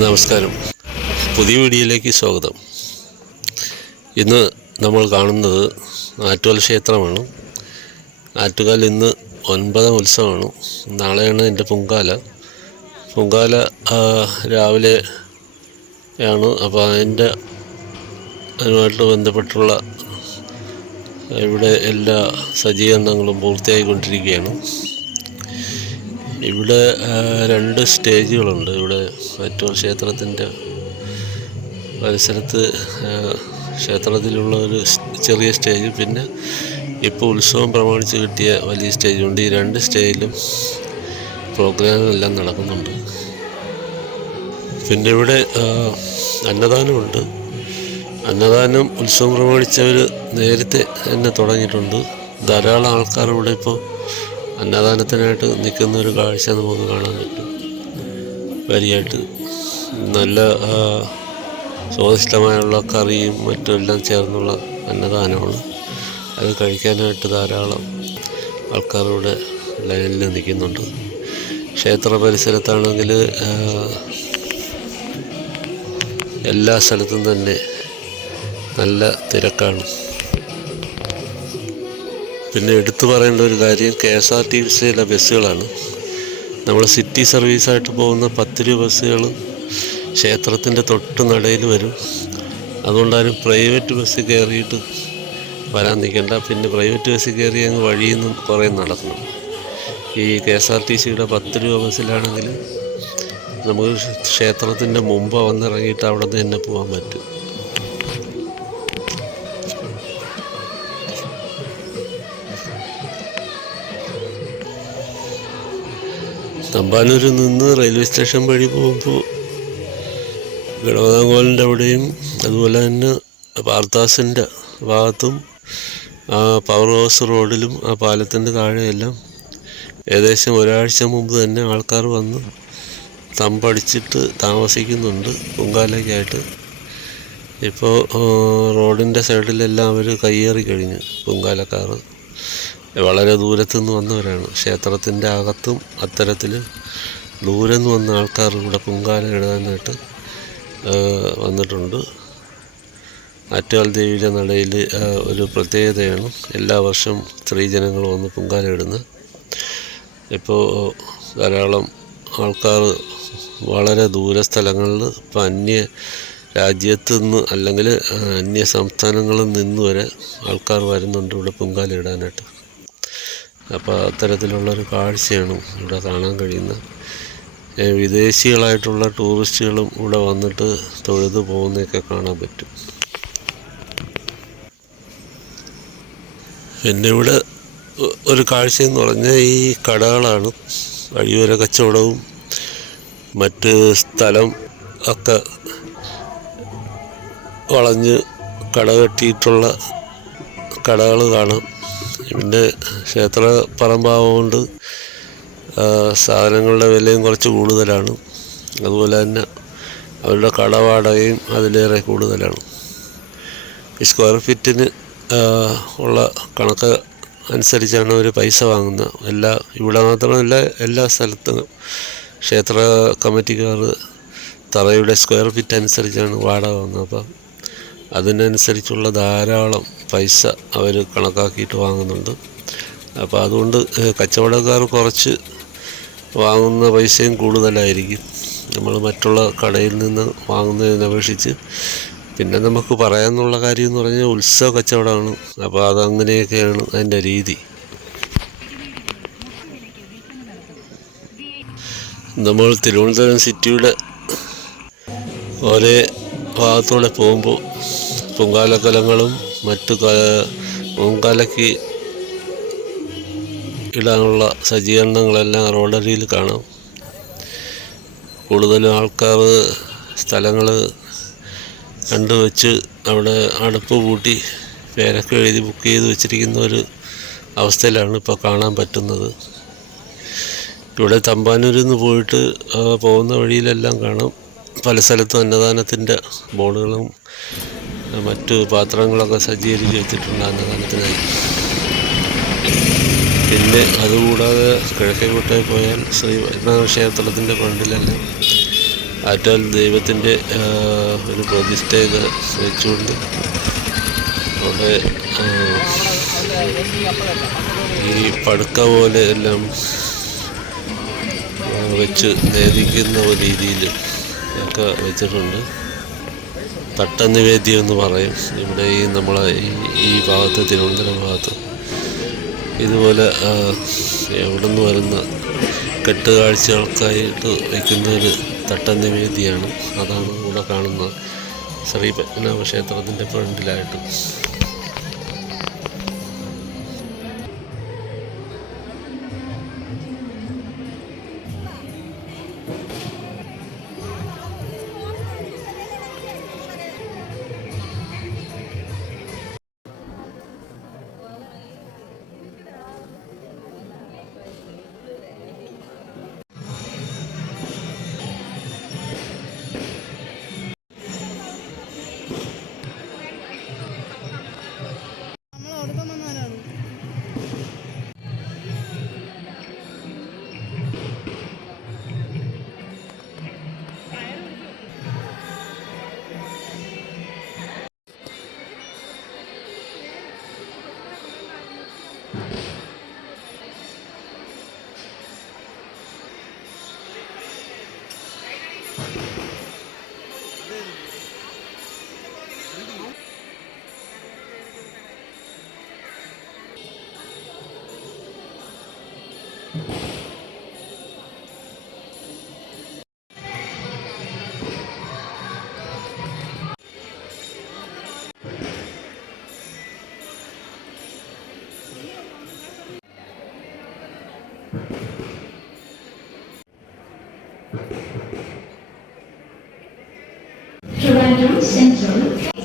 നമസ്കാരം. പുതിയ വീഡിയോയിലേക്ക് സ്വാഗതം. ഇന്ന് നമ്മൾ കാണുന്നത് ആറ്റുകാൽ ക്ഷേത്രമാണ്. ആറ്റുകാൽ ഇന്ന് 9ാം ഉത്സവമാണ്. നാളെയാണ് എൻ്റെ പൊങ്കാല രാവിലെ ആണ്. അപ്പോൾ അതിനുമായിട്ട് ബന്ധപ്പെട്ടുള്ള ഇവിടെ എല്ലാ സജ്ജീകരണങ്ങളും പൂർത്തിയായിക്കൊണ്ടിരിക്കുകയാണ്. ഇവിടെ 2 സ്റ്റേജുകളുണ്ട്. ഇവിടെ ആറ്റുകാൽ ക്ഷേത്രത്തിൻ്റെ പരിസരത്ത് ക്ഷേത്രത്തിലുള്ള ഒരു ചെറിയ സ്റ്റേജ്, പിന്നെ ഇപ്പോൾ ഉത്സവം പ്രമാണിച്ച് കിട്ടിയ വലിയ സ്റ്റേജുണ്ട്. ഈ 2 സ്റ്റേജിലും പ്രോഗ്രാമെല്ലാം നടക്കുന്നുണ്ട്. പിന്നെ ഇവിടെ അന്നദാനമുണ്ട്. അന്നദാനം ഉത്സവം പ്രമാണിച്ചവർ നേരത്തെ തന്നെ തുടങ്ങിയിട്ടുണ്ട്. ധാരാളം ആൾക്കാർ ഇവിടെ ഇപ്പോൾ അന്നദാനത്തിനായിട്ട് നിൽക്കുന്ന ഒരു കാഴ്ച നമുക്ക് കാണാൻ പറ്റും. വരിയായിട്ട് നല്ല സ്വാദിഷ്ടമായുള്ള കറിയും മറ്റുമെല്ലാം ചേർന്നുള്ള അന്നദാനമാണ്. അത് കഴിക്കാനായിട്ട് ധാരാളം ആൾക്കാർ ഇവിടെ ലൈനിൽ നിൽക്കുന്നുണ്ട്. ക്ഷേത്ര പരിസരത്താണെങ്കിൽ എല്ലാ സ്ഥലത്തും തന്നെ നല്ല തിരക്കാണ്. പിന്നെ എടുത്തു പറയേണ്ട ഒരു കാര്യം KSRTCയിലെ ബസ്സുകളാണ്. നമ്മൾ സിറ്റി സർവീസായിട്ട് പോകുന്ന 10 രൂപ ബസ്സുകൾ ക്ഷേത്രത്തിൻ്റെ തൊട്ട് നടയിൽ വരും. അതുകൊണ്ടാരും പ്രൈവറ്റ് ബസ്സിൽ കയറിയിട്ട് വരാൻ നിൽക്കേണ്ട. പിന്നെ പ്രൈവറ്റ് ബസ്സിൽ കയറി അങ്ങ് വഴിയിൽ നിന്ന് കുറേ നടക്കണം. ഈ KSRTCയുടെ 10 രൂപ ബസ്സിലാണെങ്കിൽ നമുക്ക് ക്ഷേത്രത്തിൻ്റെ മുമ്പ് വന്നിറങ്ങിയിട്ട് അവിടെ നിന്ന് തന്നെ പോകാൻ പറ്റും. തമ്പാനൂരിൽ നിന്ന് റെയിൽവേ സ്റ്റേഷൻ വഴി പോകുമ്പോൾ ഗണപതാങ്കോലിൻ്റെ അവിടെയും അതുപോലെ തന്നെ പാർത്താസിൻ്റെ ഭാഗത്തും പവർ ഹൗസ് റോഡിലും ആ പാലത്തിൻ്റെ താഴെയെല്ലാം ഏകദേശം ഒരാഴ്ച മുമ്പ് തന്നെ ആൾക്കാർ വന്ന് തമ്പടിച്ചിട്ട് താമസിക്കുന്നുണ്ട് പൊങ്കാലയ്ക്കായിട്ട്. ഇപ്പോൾ റോഡിൻ്റെ സൈഡിലെല്ലാം അവർ കയ്യേറി കഴിഞ്ഞു. പൊങ്കാലക്കാർ വളരെ ദൂരത്തുനിന്ന് വന്നവരാണ്. ക്ഷേത്രത്തിൻ്റെ അകത്തും അത്തരത്തിൽ ദൂരെ നിന്ന് വന്ന ആൾക്കാർ ഇവിടെ പൊങ്കാല ഇടാനായിട്ട് വന്നിട്ടുണ്ട്. ആറ്റുകാൽ ദേവിയുടെ നടയിൽ ഒരു പ്രത്യേകതയാണ്. എല്ലാ വർഷവും സ്ത്രീജനങ്ങൾ വന്ന് പൊങ്കാല ഇടുന്നത്. ഇപ്പോൾ ധാരാളം ആൾക്കാർ വളരെ ദൂര സ്ഥലങ്ങളിൽ, ഇപ്പം അന്യ രാജ്യത്തു നിന്ന് അല്ലെങ്കിൽ അന്യ സംസ്ഥാനങ്ങളിൽ നിന്ന് വരെ ആൾക്കാർ വരുന്നുണ്ട് ഇവിടെ പൊങ്കാല ഇടാനായിട്ട്. അപ്പോൾ അത്തരത്തിലുള്ളൊരു കാഴ്ചയാണ് ഇവിടെ കാണാൻ കഴിയുന്നത്. വിദേശികളായിട്ടുള്ള ടൂറിസ്റ്റുകളും ഇവിടെ വന്നിട്ട് തൊഴുത് പോകുന്നതൊക്കെ കാണാൻ പറ്റും. പിന്നെ ഇവിടെ ഒരു കാഴ്ചയെന്ന് പറഞ്ഞാൽ ഈ കടകളാണ്. വഴിയോര കച്ചവടവും മറ്റ് സ്ഥലം ഒക്കെ വളഞ്ഞ് കട കെട്ടിയിട്ടുള്ള കടകൾ കാണാം. പിന്നെ ക്ഷേത്ര പറമ്പാവുകൊണ്ട് സാധനങ്ങളുടെ വിലയും കുറച്ച് കൂടുതലാണ്. അതുപോലെ തന്നെ അവരുടെ കടവാടകയും അതിലേറെ കൂടുതലാണ്. ഈ സ്ക്വയർ ഫീറ്റിന് ഉള്ള കണക്ക് അനുസരിച്ചാണ് അവർ പൈസ വാങ്ങുന്നത്. ഇവിടെ മാത്രമല്ല, എല്ലാ സ്ഥലത്തും ക്ഷേത്ര കമ്മിറ്റിക്കാർ തറയുടെ സ്ക്വയർ ഫീറ്റ് അനുസരിച്ചാണ് വാടക വാങ്ങുന്നത്. അപ്പം അതിനനുസരിച്ചുള്ള ധാരാളം പൈസ അവർ കണക്കാക്കിയിട്ട് വാങ്ങുന്നുണ്ട്. അപ്പോൾ അതുകൊണ്ട് കച്ചവടക്കാർ കുറച്ച് വാങ്ങുന്ന പൈസയും കൂടുതലായിരിക്കും നമ്മൾ മറ്റുള്ള കടയിൽ നിന്ന് വാങ്ങുന്നതിനെ അപേക്ഷിച്ച്. പിന്നെ നമുക്ക് പറയാനുള്ള കാര്യം എന്ന് പറഞ്ഞാൽ ഉത്സവ കച്ചവടമാണ്. അപ്പോൾ അതങ്ങനെയൊക്കെയാണ് അതിൻ്റെ രീതി. നമ്മൾ തിരുവനന്തപുരം സിറ്റിയുടെ ഒരേ ഭാഗത്തൂടെ പോകുമ്പോൾ പൊങ്കാലക്കലങ്ങളും മറ്റു പൊങ്കാലയ്ക്ക് ഇടാനുള്ള സജ്ജീകരണങ്ങളെല്ലാം റോഡരിയിൽ കാണാം. കൂടുതലും ആൾക്കാർ സ്ഥലങ്ങൾ കണ്ടുവച്ച് അവിടെ അടുപ്പ് കൂട്ടി പേരൊക്കെ എഴുതി ബുക്ക് ചെയ്ത് വെച്ചിരിക്കുന്ന ഒരു അവസ്ഥയിലാണ് ഇപ്പോൾ കാണാൻ പറ്റുന്നത്. ഇവിടെ തമ്പാനൂരിൽ നിന്ന് പോയിട്ട് പോകുന്ന വഴിയിലെല്ലാം കാണാം പല സ്ഥലത്തും അന്നദാനത്തിൻ്റെ ബോർഡുകളും മറ്റു പാത്രങ്ങളൊക്കെ സജ്ജീകരിച്ച് വെച്ചിട്ടുണ്ട് അന്നദാനത്തിനായി. പിന്നെ അതുകൂടാതെ കിഴക്കേക്കോട്ടയിൽ പോയാൽ ശ്രീ പത്മനാഭ ക്ഷേത്രത്തിൻ്റെ ഫ്രണ്ടിലെല്ലാം ആറ്റാൽ ദൈവത്തിൻ്റെ ഒരു പ്രതിഷ്ഠയൊക്കെ വെച്ചുകൊണ്ട് അവിടെ ഈ പടുക്ക പോലെ എല്ലാം വെച്ച് നേദിക്കുന്ന രീതിയിൽ ഒക്കെ വെച്ചിട്ടുണ്ട്. തട്ടനിവേദ്യം എന്ന് പറയും ഇവിടെ ഈ നമ്മളെ ഈ ഭാഗത്ത്, തിരുവനന്തപുരം ഭാഗത്ത്. ഇതുപോലെ എവിടെ നിന്ന് വരുന്ന കെട്ടുകാഴ്ചകൾക്കായിട്ട് വയ്ക്കുന്നൊരു തട്ടനിവേദ്യമാണ്. അതാണ് ഇവിടെ കാണുന്ന ശ്രീ പത്മനാഭ ക്ഷേത്രത്തിൻ്റെ ഫ്രണ്ടിലായിട്ട്. Toronto Central.